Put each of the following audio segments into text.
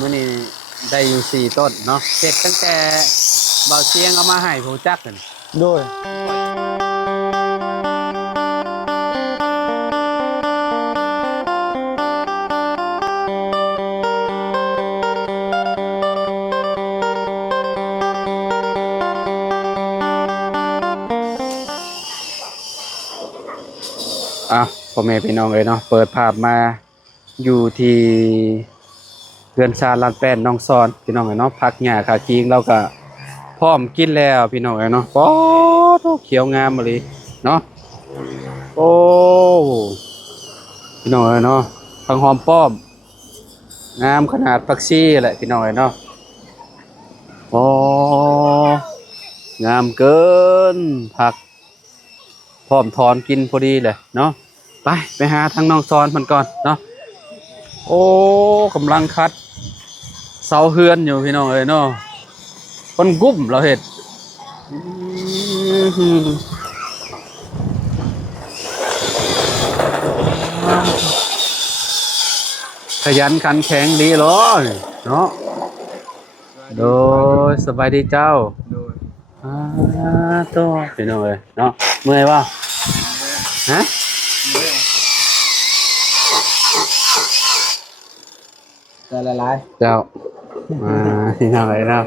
มื้อนี้ได้อยู่4ต้นเนาะเก็บตั้งแต่เบาเชียงเอามาให้ผู้จักกันโดยพ่อแม่พี่น้องเลยเนาะเปิดภาพมาอยู่ที่เรือนชาลานแป้นน้องซอนพี่น้องเลยเนาะพักหญ้าขาคิงเราก็พร้อมกินแล้วพี่น้องเลยเนาะโอ้เขียวงามเลยเนาะโอ้พี่น้องเลยเนาะผักหอมป้อมงามขนาดผักชีแหละพี่น้องเลยเนาะโอ้งามเกินผักพร้อมถอนกินพอดีเลยเนาะไปหาทางน้องซอนมันก่อนเนาะโอ้กำลังคัดเสาเฮือนอยู่พี่น้องเอ้ยเนาะคนกุ้มเราเห็ดขยันขันแข็งดีเลยเนาะโดยสบายดีเจ้าตัวพี่น้องเอ้ยเนาะเมื่อยป่ะฮะจะละลายเจ้าพี่น้องเลยเนาะ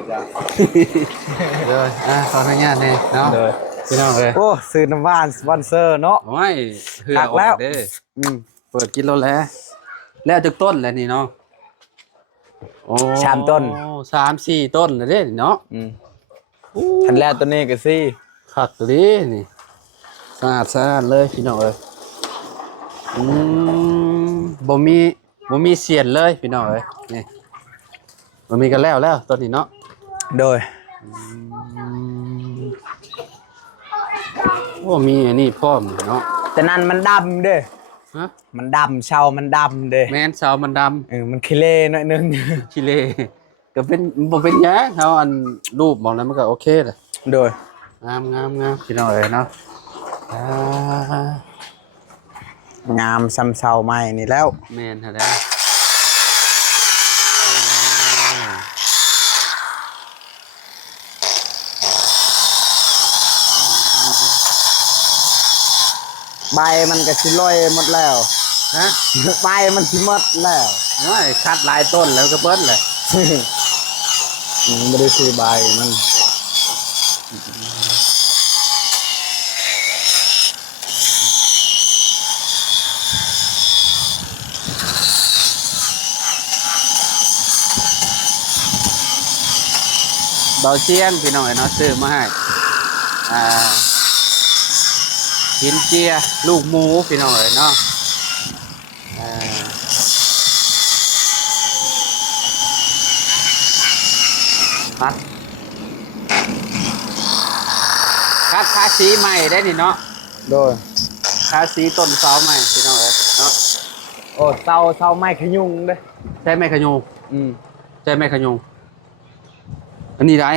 เลยขออนุญาตเนี่ยเนาะพี่น้องเลยโอ้ซื้อน้ำหวานสปอนเซอร์เนาะไม่เหือออกเด้เปิดกินแล้วจากต้นแล้วนี่เนาะ3 ต้น3-4 ต้นเลยเด้เนาะทันแล้วตัวนี้ก็สิขัดตัวนี้นี่สะอาดเลยพี่น้องเอ้ยบ่มีเสียนเลยพี่น้องเอ้ยนี่บ่มีกันแล้วต้นนี้เนาะโดยโอ้มีอันนี้พร้อมเนาะแต่นั้นมันดำเด้ฮะมันดำเชามันดำเด้แม่นเสามันดำมันขี้เล่หน่อยนึงขี้เล่ก็เป็นบ่เป็นหยังเฮาอันรูปมองแล้วมันก็โอเคแหละโดยงามพี่น้องเอ้ยเนาะงามซ้ำเชาใหม่นี่แล้วแม่นฮะแล้วใบมันก็สิลอยหมดแล้วฮะใบมันสิหมดแล้วน้อยคัดหลายต้นแล้วก็เบิ้ลเลยไม่ได้ซื้อใบมันเบาเชียงพี่น้องเนาะซื้อมาให้หินเจียลูกหมูพี่น้องเนาะคัดคาสีใหม่ได้นี่เนาะโดยคาสีต้นเสาใหม่พี่น้องเนาะโอ้เสาไม้ขยุงเด้ใช่ไหมขยุงใช่ไหมขยุงอันนี้ได้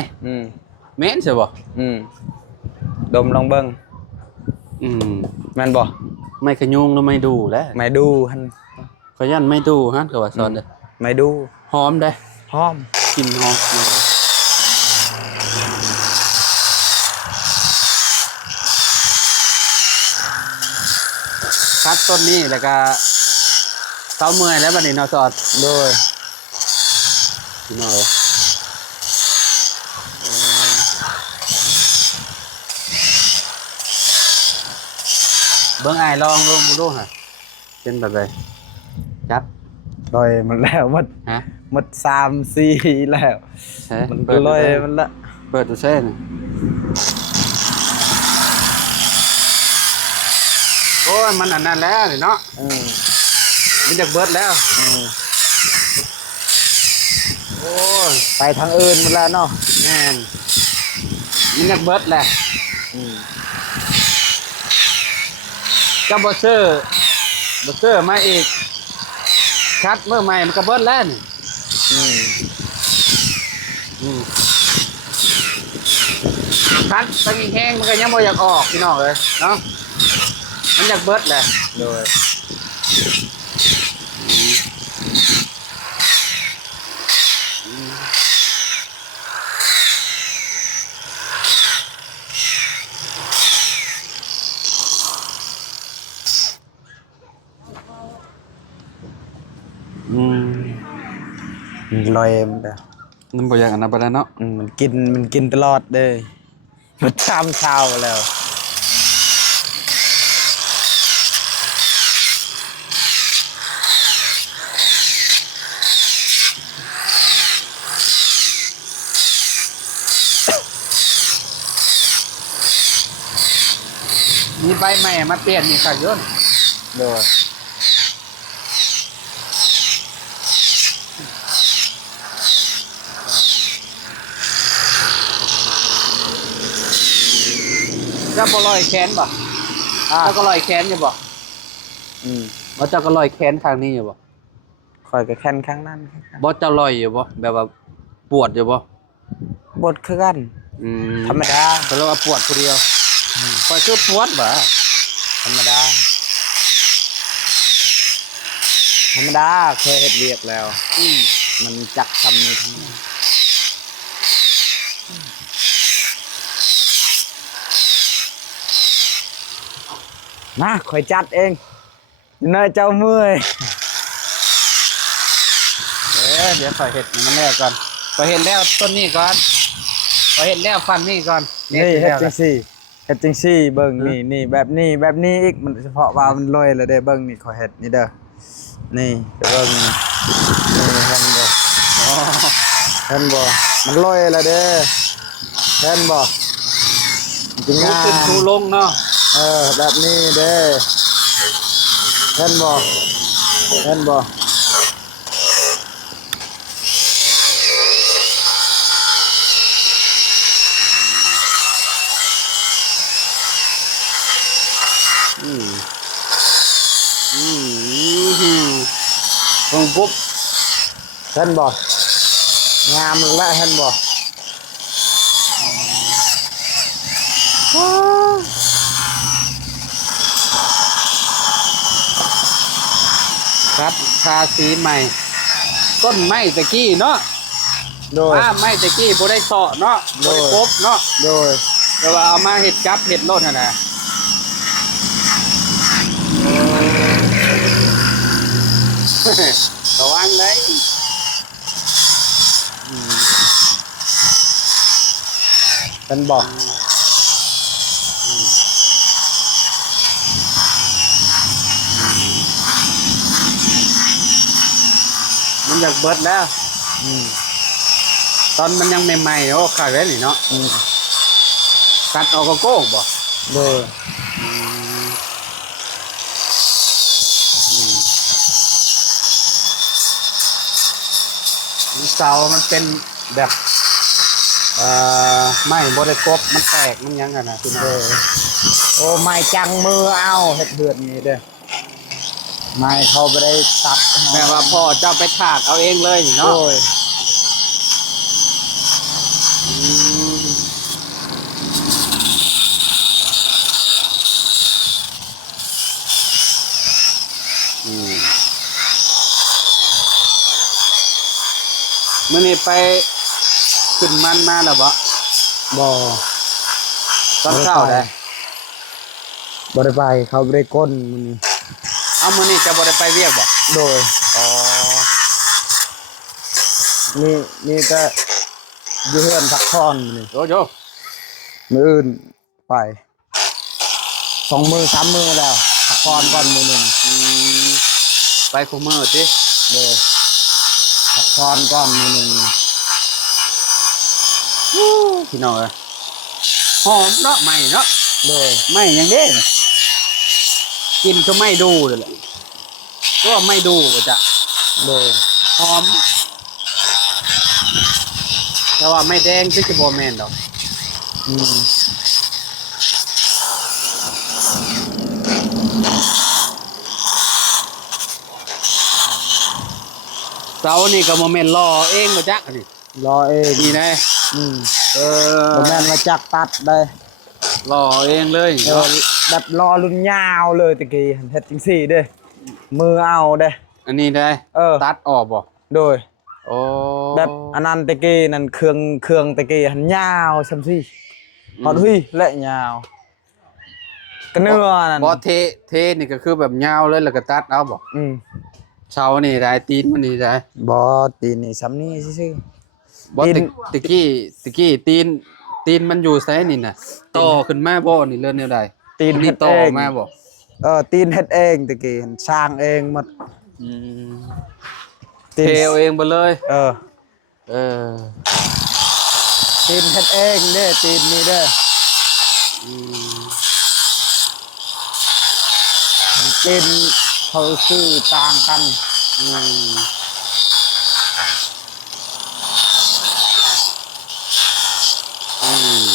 เม้นใช่ป่ะดมลองเบิ้งแม่นบ่ไม่ขยุงแล้วไม่ดูแล้วไม่ดูฮันขยันไม่ดูฮันก็ว่าสอนเด้อไม่ดูหอมได้หอมกลิ่นหอมคัดต้นนี้แล้วก็เสาเมื่อยแล้วบัดนี้เนาะสอดโดยพี่น้องเบิ่งอ้ายลองดูฮะเป็นแบบใดจับลอยมันแล้วหมด3-4แล้วมันลอยมันละเปิดดูเส้นโอ้ยมันอันนั้นแล้วนี่เนาะมันจะเบิดแล้วโอ้ยไปทางอื่นหมดแล้วเนาะแม่นมันจะเบิดแหละก็บ่เซอร์มาอีกคัดเมื่อใหม่มันก็เบิดแล้วนี่คัดไปแห้งมันก็ยังบ่อยากออกพี่น้องเลยเนาะมันอยากเบิดแหละโดย ลอยมันเด้อ มันบ่อย่างอันนั้นบ่ได้เนาะ มันกินตลอดเลยมันตามเช้าแล้วมีใบใหม่มาเปลี่ยนนี่ค่ะยน โดย เจ้าบ่ลอยแขนบ่เจ้าก็ลอยแขนอยู่บ่ บ่เจ้าก็ลอยแขนทางนี้อยู่บ่ คอยกับแค่นข้างนั้น บ่เจ้าลอยอยู่บ่แบบว่าปวดอยู่บ่ บทคือกัน อืม ธรรมดา ก็เรียกว่าปวดผู้เดียวคอยคือปวดบ่ ธรรมดาเคยเฮ็ดเวียกแล้ว มันจักทำนี่ทำนี่มาคอยจัดเองเนยเจ้าเมื่อย เดี๋ยวขอยเห็ดให้มันแล้วก่อนขอยเห็ดแล้วต้นนี้ก่อนขอยเห็ดแล้วฟันนี่ก่อน นี่เฮ็ดจังซี่เบิ่งนี่แบบนี้อีกมันเฉพาะว่ามันลอยแล้วเด้เบิ่งนี่ขอยเฮ็ดนี่เด้อนี่เบิ่งนี่เห็นบ่ อ๋อ เห็นบ่มันลอยแล้วเด้เห็นบ่จริง ทู งา ขึ้นทูลงเนาะ แบบนี้เด้เห็นบ่ อืมลงปุ๊บ เห็นบ่งามแล้วเห็นบ่ ครับทาสีใหม่ ต้นไม้ตะกี้เนาะ โดย ไม้ตะกี้บ่ได้เสาะเนาะบ่ได้กบเนาะ โดย แต่ว่าเอามาเห็ดกับเห็ดโลดน่ะนะระวังได้ เห็นบ่ มันอยากเบิดแล้ว ตอนมันยังใหม่ๆโอ้ขายไว้นี่เนาะตัดออกก็โก้บ่ โดย เสามันเป็นแบบไม่บริกรบมันแตกมันยังกันนะคุณ โอ้ไม้จังมือเอาเฮ็ดเดือนนี้เด้อไม้เขาบ่ได้ตัด แม่ว่าพ่อเจ้าไปถากเอาเองเลยเนาะ โดย มื่อนี้ไปขึ้นมันมาแล้วบ่ บ่ ตอนเช้าได้ บ่ได้ไปเขาบ่ได้ก้นมื้อนี้ เอามื่อนี้จะบ่ได้ไปเวียกบ่ โดย อ๋อ นี่ก็อยู่เฮือนพักผ่อนมื้อนี้ โยโย มื้ออื่นไป2 มื้อ 3 มื้อแล้วพักผ่อนก่อนมื้อหนึง ไปคุมมือสิ โดยพักผ่อนก่อนมื้อหนึง พี่น้องเอ้ยหอมเนาะใหม่เนาะ โดย ไม่ยังเด้กินก็ไม่ดูเลยแหละก็ไม่ดูก็จะ โดย หอมแต่ว่าไม่แดงที่จะบอแมนดอก อืม เสานี่ก็โมเมนรอเองมาจักนี่ รอเอง นี่นะ อืม เอ บ่แม่นว่าจักตัดได้ รอเองเลย แบบรอรุ่นยาวเลยตะกี้เฮ็ดจังซี่เด้มือเอาเด้ อันนี้ได้ ตัดออกบ่ โดย โอ้ แบบอันนั้นตะกี้นั่นเครื่องตะกี้หันยาวซัมซี่ฮอดหุยและยาวกระเนื้อนั่น บ่เทนี่ก็คือแบบยาวเลยแล้วก็ตัดเอาบ่ อืม เสานี่ได้ตีนมันนี่ได้ บ่ตีนนี่ซ้ำนี่ซื่อ บ่ตะกี้ตีนมันอยู่ไสนี่น่ะต่อขึ้นมาบ่นี่เรื่องแนวใด ๆตีน นี่ เฮ็ด ต่อ เอง มาบ่ ตีนเฮ็ดเองตะกี้สร้างเองหมด อืม ตี เท น เอาเองไปเลย เออ เออ ตีนเฮ็ดเองเด้ตีนนี่เด้อ อืม ตีนเขาซื้อต่างกัน อืมอืม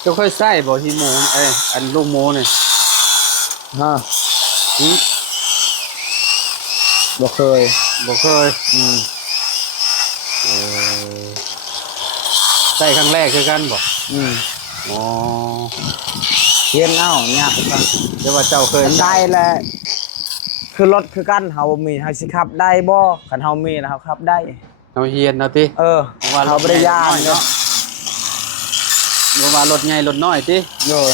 เจะค่อยใส่บ่ที่หมูอันลูกหมูนี่ ฮะ หืม บ่เคย บ่เคยเออใส่ครั้งแรกคือกันบ่ อืม อ๋อ เฮียนเอายากกัน เดี๋ยวว่าเจ้าเคย มันได้แหละคือรถคือกันเฮาบ่มีเฮาสิขับได้บ่คันเฮามีนะเฮาขับได้ เอาเฮียนเอาติ ว่าเราบ่ได้ย่าน เนาะว่ารถใหญ่รถน้อยติ โดย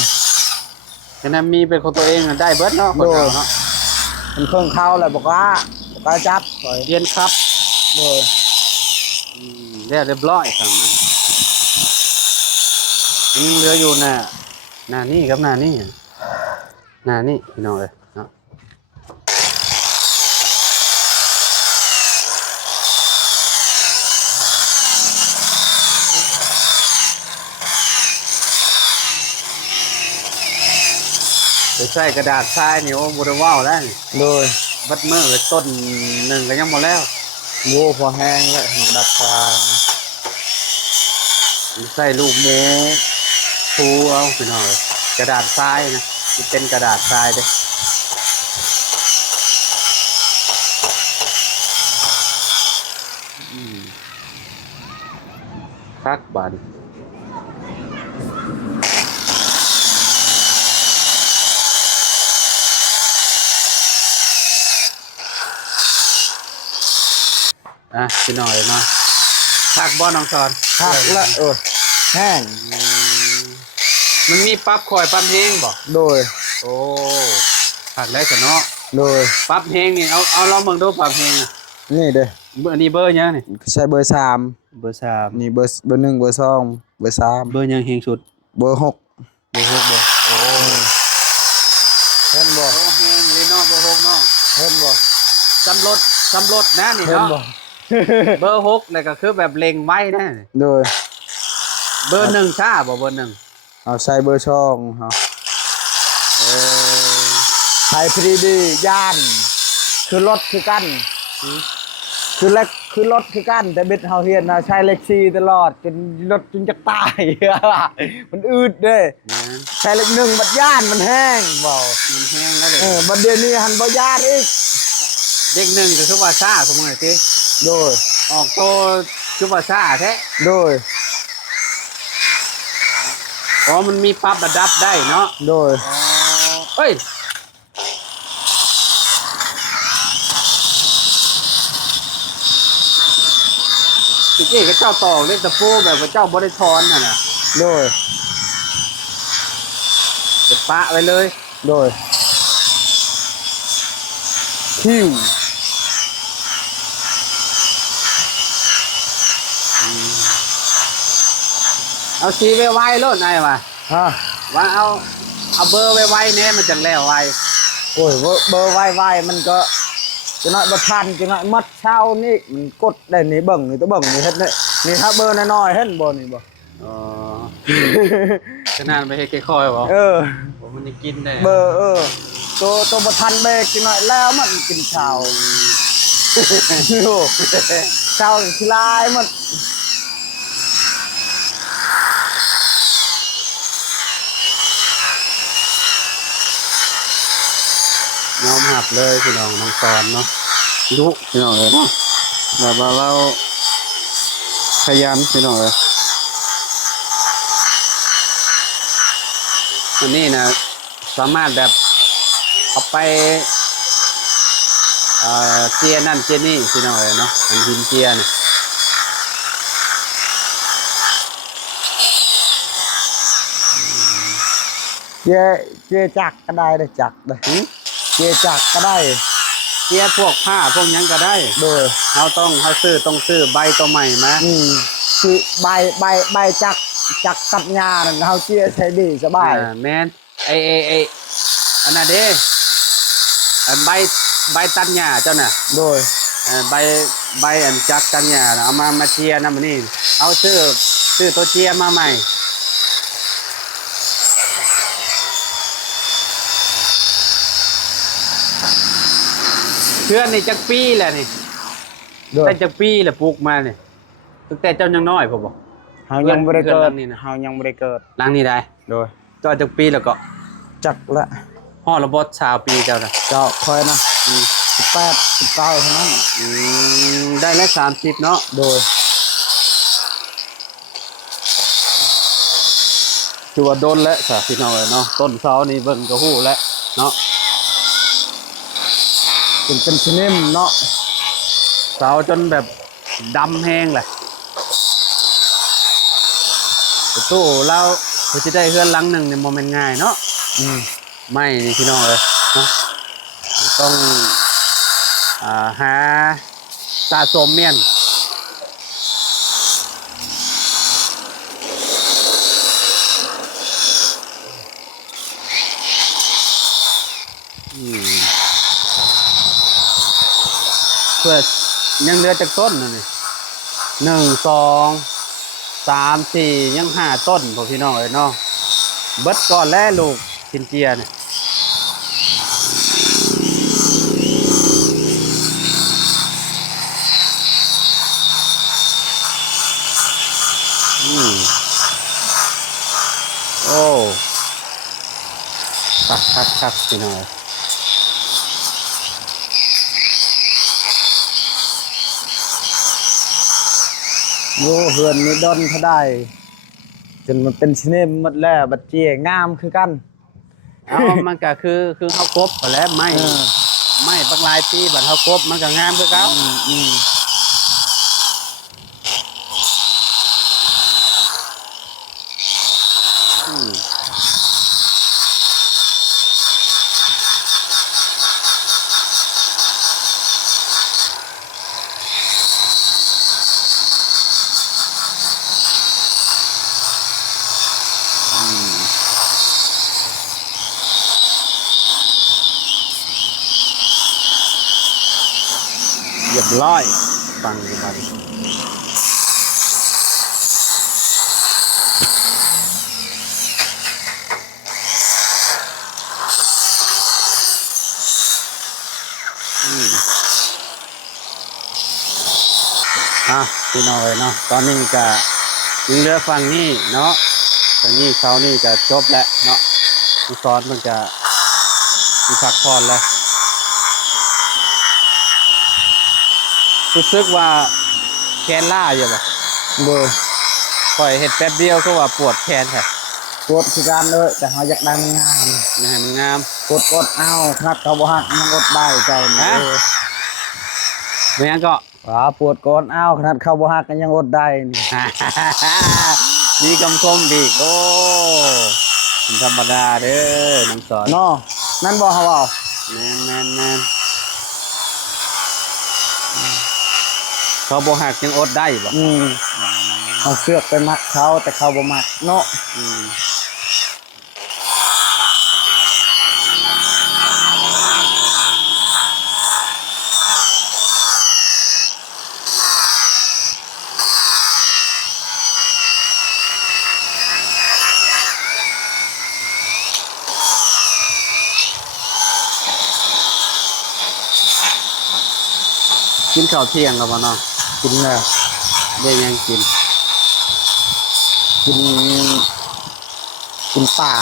ฉะนั้นมีเป็นของตัวเองน่ะได้เบิดเนาะคนเราเนาะ มันเครื่องเข้าแล้วบอกว่าจับปล่อย เรียนครับ โดย เรียบร้อยสั่งมาอันนี้เหลืออยู่น่ะหน้านี่ครับหน้านี่พี่น้องเอ้ยเนาะไปใส่กระดาษทรายนี่โอ้บ่ได้ว้าวแล้วนี่ โดย บัดมื้อต้นหนึ่งก็ยังบ่แล้ว โว้พอแห้งแล้วดับฟาง ใส่ลูกหมูทูเอาพี่น้องเอ้ยกระดาษทรายนะมันเป็นกระดาษทรายเด้คักบาด พี่น้อยเนาะภาคบ่น้องสอน หักละแห้ง มันมีปรั๊บคอยปรั๊บเฮงบ่ โดย โอ้ภาคได้ซะเนาะ โดย ปรั๊บเฮงนี่เอาลองเบิ่งดูปรั๊บเฮงอะ นี่เด้อ เบอร์นี้เบอร์หยังนี่ ใช้เบอร์3เบอร์3นี่เบอร์1เบอร์2เบอร์3เบอร์หยังเฮงสุด เบอร์6เบอร์6บ่โอ้ เห็นบ่ โอ้เฮงเลยเนาะเบอร์6เนาะ เห็นบ่ สำรถนะนี่ เห็น เนาะ บ่ เบอร์6นี่ก็คือแบบเล็งไว้นะ โดย เบอร์1ช้าบ่เบอร์1เอาใส่เบอร์2เฮา เออ ใช้พรีดีย่านคือรถคือกันคือเล็กคือรถคือกันแต่เบ็ดเฮาเฮียนนะใช้เล็กซีตลอดจนรถจนจะตาย มันอืดเด้ นะ ใช้เล็ก1บัดย่านมันแห้งบ่ มันแห้งแล้วเด้ บัดเดี๋ยวนี้หันบ่ย่านอีก เด็กหนึ่งก็คือว่าช้าสมมุติติ โดย ออกโตคือว่าช้าแท้ โดย อ๋อมันมีปรับระดับได้เนาะ โดย อ๋อเฮ้ยตะกี้ก็เจ้าตอกเล่นตะปูแบบว่าเจ้าบริทอนน่ะนะ โดย เดี๋ยวปะไว้เลย โดยคิว เอาสีไว้ๆโลดนายว่ะ ฮะ ว่าเอาเบอร์ไว้ๆเนี่ยมันจะแล้วไว โอ้ยเบอร์ไวมันก็จะน้อยบ่ทันจะน้อยมัดเช้านี่มันกดได้นี่เบิ่งนี่ตัวเบิ่งนี่เฮ็ดนี่นี่ถ้าเบอร์น้อยๆเห็นบ่นี่บ่ อ๋อขนาดไปเฮ็ดค่อยๆบ่ ผมมันจะกินได้ เบอร์ตัวบ่ทันเบรกจังหน่อยแล้วมันกินเช้าโอ้เช้าสิลายมัน ยอมหับเลยพี่น้องน้องสอนเนาะดุพี่น้องเลยเนาะแบบว่าเราขยันพี่น้องเลยอันนี้นะสามารถแบบเอาไป เจียนั่นเจียนี่พี่น้องเนาะอันหินเจียนี่ เจเจจักก็ได้เลยจักเลยเจจักก็ได้ เจียพวกผ้าพวกหยังก็ได้ โดย เราต้องซื้อใบตัวใหม่มา คือใบจักตัดหญ้านั่นเฮาเจียใช้ดีสบาย แม่นไออันนั้นเด้อันใบตัดหญ้าเจ้าน่ะ โดย ใบอันจักตัดหญ้าน่ะเอามาเจียนำนี่เอาซื้อตัวเจียมาใหม่เพื่อนนี่จักปีแหละนี่ โดย แต่จักปีแหละปลูกมานี่ตั้งแต่เจ้ายังน้อยผมบอก เฮายังบ่ได้เกิ เพื่อ ด นนี่นะ เฮายังบ่ได้เกิด หลังนี้ได้ โดย เจ้าจักปีแล้วก็ จักละ ห่อระบดชาวปีเจ้าน่ะ เจ้าคอยนะ18 19เท่านั้น ได้แล้ว30เนาะ โดย คือว่าโดนแล้วสาพี่น้องเนาะต้นเสานี่เบิ่งก็ฮู้แล้วเนาะ เป็นชนิมเนาะ เสาจนแบบดำแห้งแหละประตู้เราเพื่อจะได้เฮือนหลังหนึ่งเนี่ยโมเมนต์ง่ายเนาะไม่นี่พี่น้องเลยเนาะต้องหาสะสมเมียนเพื่อยังเหลือจากต้นนี่1 2 3 4ยัง5 ต้นพอพี่น้องเลยเนาะเบิดก่อนแล้วลูกชินเจียเนี่ยโอ้คักพี่น้อง โอ้เฮือนนี่ดอนเท่าได้จนมันเป็นชนิมหมดแล้วบัดเจียงามคือกัน เอามันก็คือเขากบไปแล้วไม่บางหลายปีบัดเขากบมันก็งามคือเขาเรียบร้อยฟังดีบัดพี่น้อยเนาะตอนนี้ก็ยังเหลือฝั่งนี้เนาะฝั่งนี้เขานี่ก็จบแล้วเนาะที่ซ้อนมันจะมีพักผ่อนแล้วรู้สึกว่าแขนล่าอยู่ป่ะ โดย ปล่อยเห็ดแป๊บเดียวก็ว่าปวดแขนค่ะ ปวดคือกันเลยแต่เฮาอยากได้มันงาม นะฮะมันงาม กดเอาครับเขาบ่ฮักมันกดได้เจ้านี่ ไม่งั้นก็ ปวดกดเอาขนาดเขาบ่ฮักก็ยังอดได้นี่ มีคำคมดีโอ้ธรรมดาเด้อน้ำสอน เนาะนั่นบ่เฮาเอา แมนเขาบ่หักยังอดได้บ่ เอาเสือกไปมักเขาแต่เขาบ่มักเนาะ กินข้าวเที่ยงแล้วบ่เนาะ กินแล้ว ได้ยังกิน กินป่า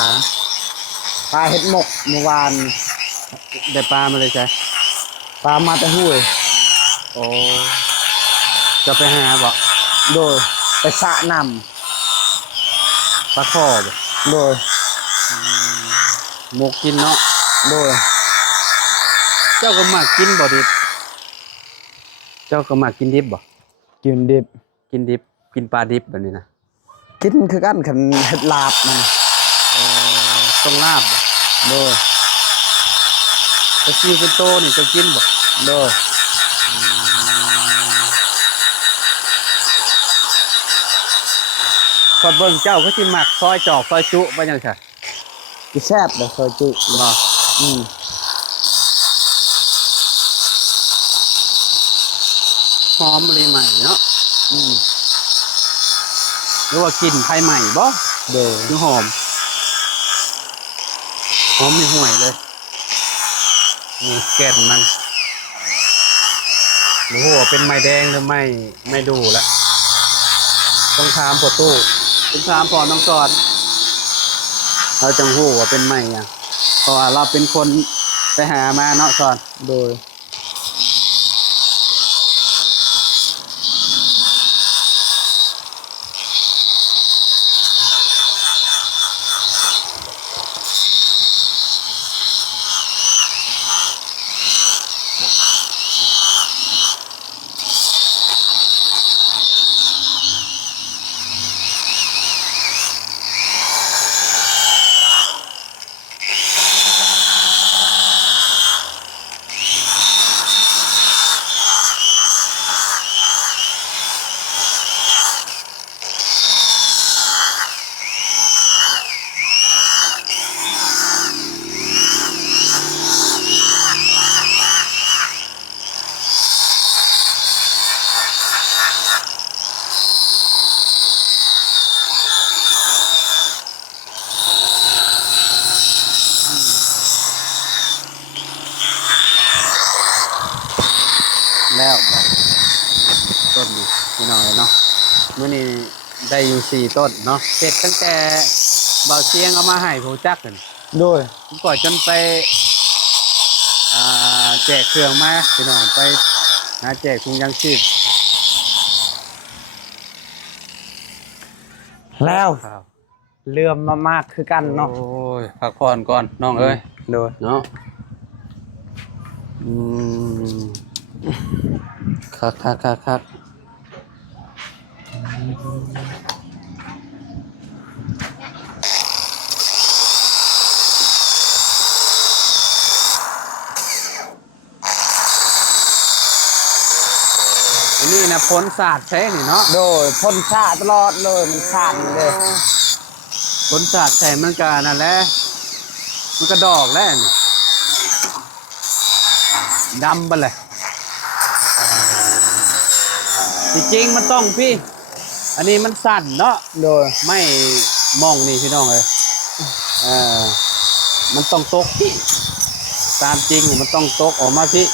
เห็ดหมกเมื่อวาน ได้ปลามาเลยใช่ ปลามาแต่ห้วย โอ้จะไปหาบ่ โดยไปสระน้ ปลาข้อบ่ ำโดย หมกกินเนาะ โดย เจ้าก็มักกินบ่ดิบ เจ้าก็มากินดิบบ่ กินดิบ กินดิบกินปลาดิบแบบนี้นะ กินคือกันคันเฮ็ดลาบมัน ต้องลาบบ่ โดย ตะกี้เป็นโตนี่จะกินบ่ โดย พอเบิ่งเจ้าก็สิมักซอยจอกซอยจุไปจังซั่น กิแซ่บเด้อซอยจุ บ่ อืม หอมเลยใหม่เนาะ อืม หรือว่ากินไผใหม่บ่ โดย คือหอมมีห่วยเลยนี่แก่นมันโอ้โหเป็นไม้แดงหรือไม่ดูละต้องถามพ่อตู้ต้องถามพ่อน้องสอนเราจังหู้ว่าเป็นไม้ยังเพราะว่าเราเป็นคนไปหามาเนาะสอน โดย แล้วต้นนี้พี่น้อยเนาะมื้อนี้ได้อยู่4 ต้นเนาะเสร็จตั้งแต่เบาเชียงเอามาให้ผู้จักกัน โดย ก่อนจนไปแจกเครื่องมาพี่น้องไปหาแจกถุงยางชีพ แล้ว ครับ เลื่อมมากๆคือกันเนาะ โอ้ยพักผ่อนก่อนน้องเอ้ย โดย เนาะอืมคักอันนี้นะพ้นศาสตร์ใช่นี่เนาะ โดยพ่นชาตลอดเลยมันสั่นเลย พ้นศาสตร์ใช่มันก็นั่นแหละมันก็ดอกแล้วนี่ดำไปเลยจริงๆมันต้องพี่ อันนี้มันสั่นเนาะ โดย ไม่มองนี่พี่น้องเลยเออมันต้องตกพี่ตามจริงมันต้องตกออกมาพี่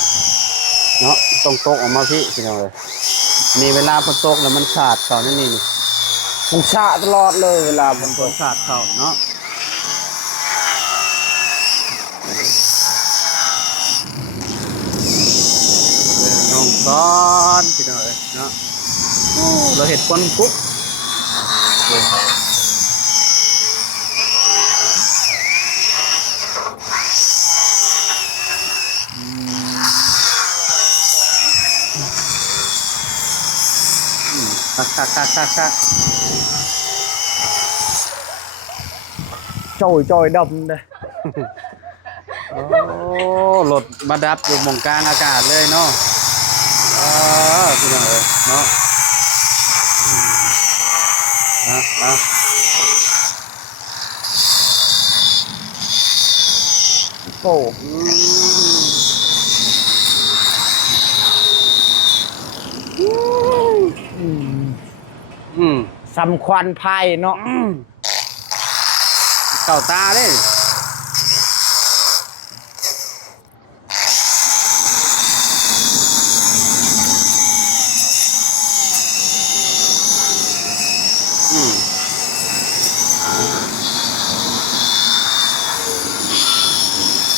เนาะต้องตกออกมาพี่พี่น้องเลยนี่เวลาพอตกแล้วมันขาดเขานั่นนี่ มันชาตลอดเลยเวลามัน พอขาดเขาเนาะน้องซ้อนพี่น้องเลยเนาะเราเห็ดคนปุ๊บคัก จอยดำเลย โอ้รถมาดับอยู่หมองกลางอากาศเลยเนาะพี่น้องเอ้ยเนาะอ่ะ โอ้ อืม สำควันไพ่เนาะ เก่าตาเลย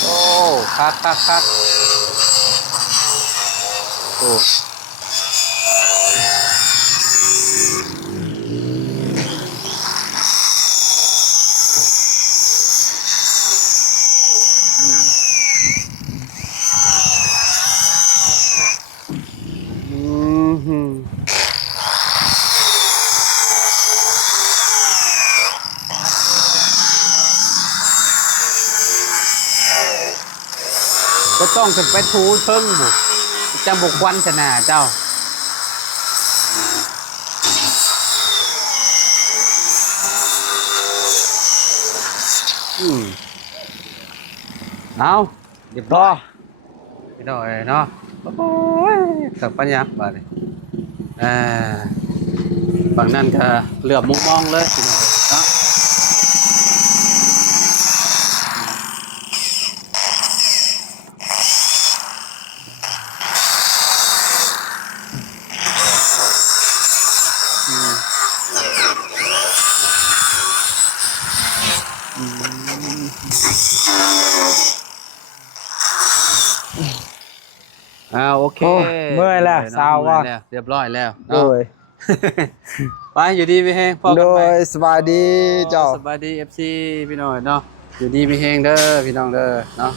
โอ้คักโอ้อื ต้องขึ้นไปถูเทิงบุจังบุกวันชนะเจ้าเอาเรียบ ร ร้ อ อยพี่น้อยเนาะโอ้ยสับปัญญาบาดนี้ฝั่งนั้นก็เหลือบมุมมองเลยพี่น้อยเนาะโอเค โอ้เมื่อยแล้วเศร้าว่ะ เมื่อยแล้วเรียบร้อยแล้ว โด เนาะ ย ไปอยู่ดีมีแฮงพอ โด กันไหม ยสบายดีเจ้า สบายดี FC พี่น้อยเนาะอยู่ดีมีแฮงเด้อพี่น้องเด้อเนาะ